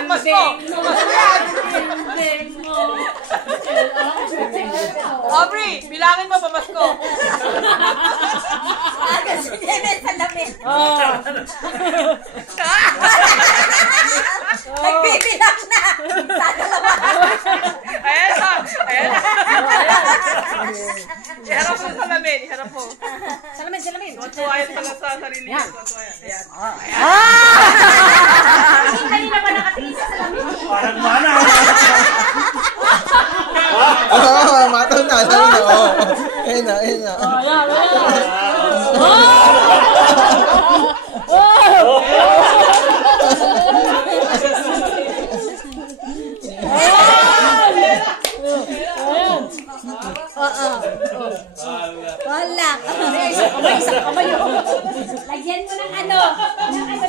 Pamasko! Pamasko yan! Aubrey, bilangin mo pamasko. Kasi yan ay salamin. Nagbibilang na. Sa dalawa. Ayan na. Ayan na. Iharap mo sa salamin. Iharap mo. Salamin, salamin. Tuwayan pala sa sarili niya. Tuwayan. Ayan. Kanina ba nakatingin sa salamin? Parang mana. Mataw na. Ayun na. Wala. Lagyan mo ng ano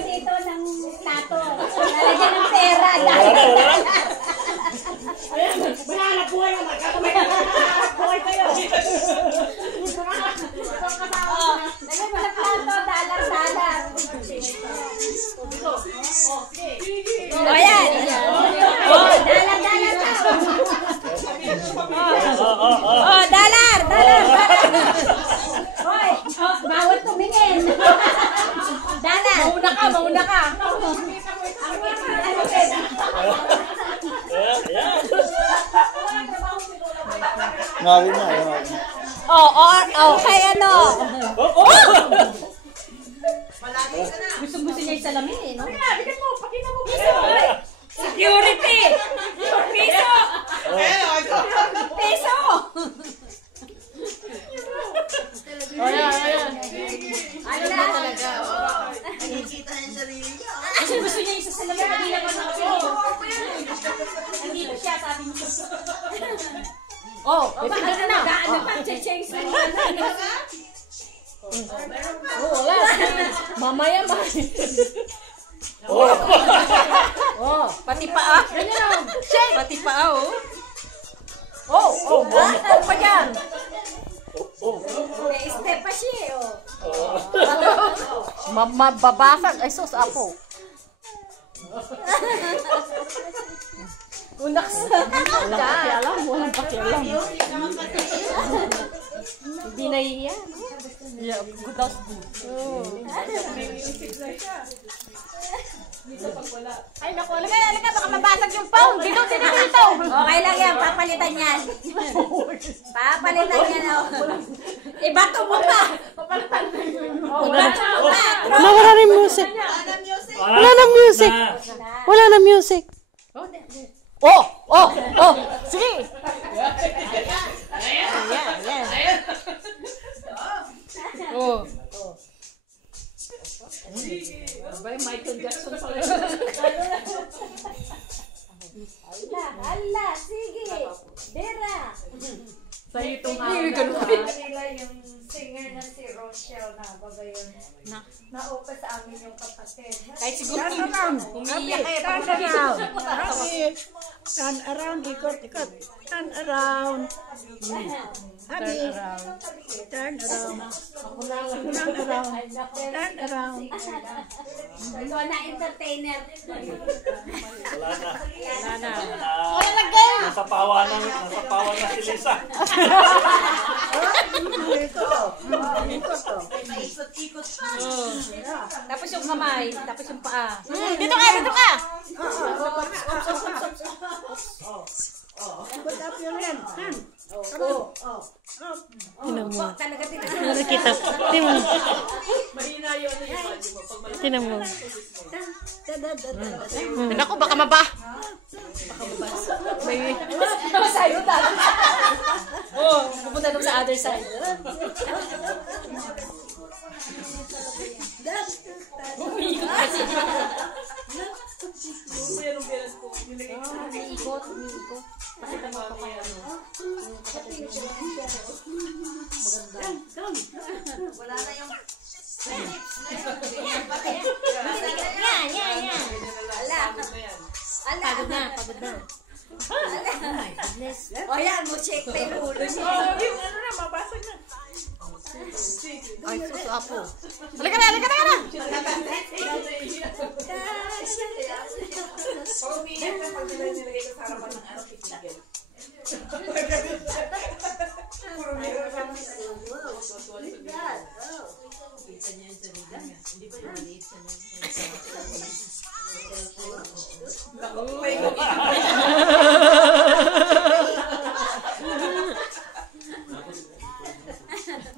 dito, ng tato. Lalagyan ng pera. Banana buhay naman. Banana buhay kayo. Lagyan mo ng plato, dalar. O yan. Dalar. Oh, dalar. Hoy, bawat tumingin. Dalar. Mauna ka. Ngawin na. Okay, ano? Gusto niya yung salamin eh, no? Pakita mo. Security! Piso! Ayan. Ano na talaga? Nakikita niya yung sarili niya. Kasi gusto niya yung salamin. Nandito siya, sabi niya. Bakit na? Gaano pa? Change na niya. Wala. Mamaya. Pati paa. Pati paa, pa yan. May step pa siya, Mababasag. Ay, sus, apo. Unaks. Walang pakialam. Hindi nahihiya. Yeah, good as good. Ay, naku, alaga, baka mabasag yung phone. Dito. Okay lang yan, papalitan yan. Ibato mo pa. Wala na music. Wala na music. Sige. Michael Jackson pala. Ala, sige. Dera. Sa'yo itong Kanila yung singer na si Rochelle na babayon. Na-open sa amin yung kapatid. Kahit siguro umiiyak eh. Turn around, ikot. Turn around. Habi. Turn around. Ito na entertainer. Wala na. Nasa pawa na si Lisa. Ikot pa. Tapos yung kamay, tapos yung paa. Dito ka. Put up your hand. Tinan mo. Talaga Nakita. Mahina yun. Tinan mo. Naku, baka maba. Masayo tayo. Pupunta naman sa other side. Umiikot kasi. Umiikot. Pakita mo ito kaya Wala na yung... Yan. Pagod na. O yan, mo check pa yung ulo niya. Yung ano na, mabasag na. Ay, sus, apo. Halika na. umiiyak na pag nilagay ko sa harapan ng ano, titigil. Puro meron kami.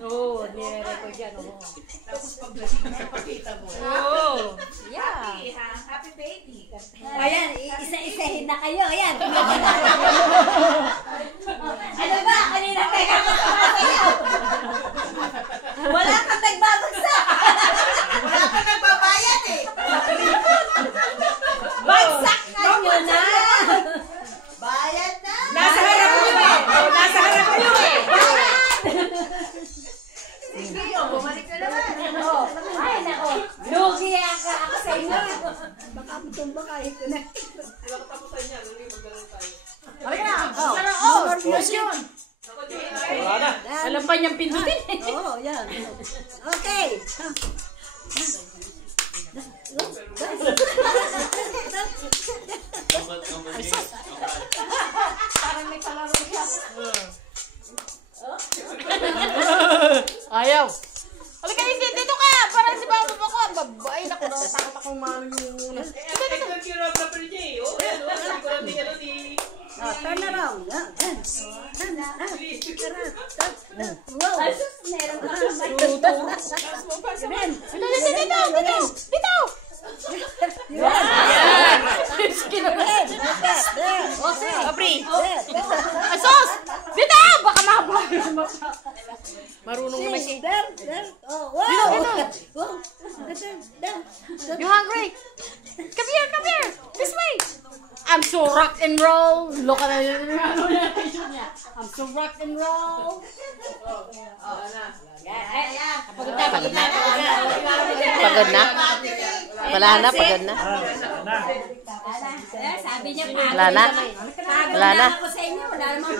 Oo, nire-record yan. Oo. Tapos pagdating na pakita mo. Oh, yeah. Happy baby. Ayan, isa-isahin na kayo. Ayan. Ano ba? Kanina kayo nakasaya. Wala kang nagbabagsak. Wala kang nagbabayad eh. Bagsak nyo na. Bayad na. Nasa harap mo yun eh. Nasa harap mo yun eh. Sige, bumalik na naman. Ay, nako. Lugi ako sa inyo. Baka matumba kahit na. Wala katapusan niya. Luli, magdala tayo. Halika na. Yun. Wala na. Alam pa niyang pindutin. Oo, yan. Okay. Parang may kalaro siya. Ayaw. Halika, hindi. Dito ka. Parang si Baba ko. Babay. Naku, nakatakot akong manunas. Turn around. Wow. Asus, meron ka Dito. Abri. Asos! Dito! Baka makabago. Marunong naman siya. You hungry? Come here. This way. I'm so rock and roll. Look at that. I'm so rock and roll. Pagod na. Pagod na? Wala na, pagod na. Sabi niya, Wala na. pagod Wala na. ako sa inyo. Wala namang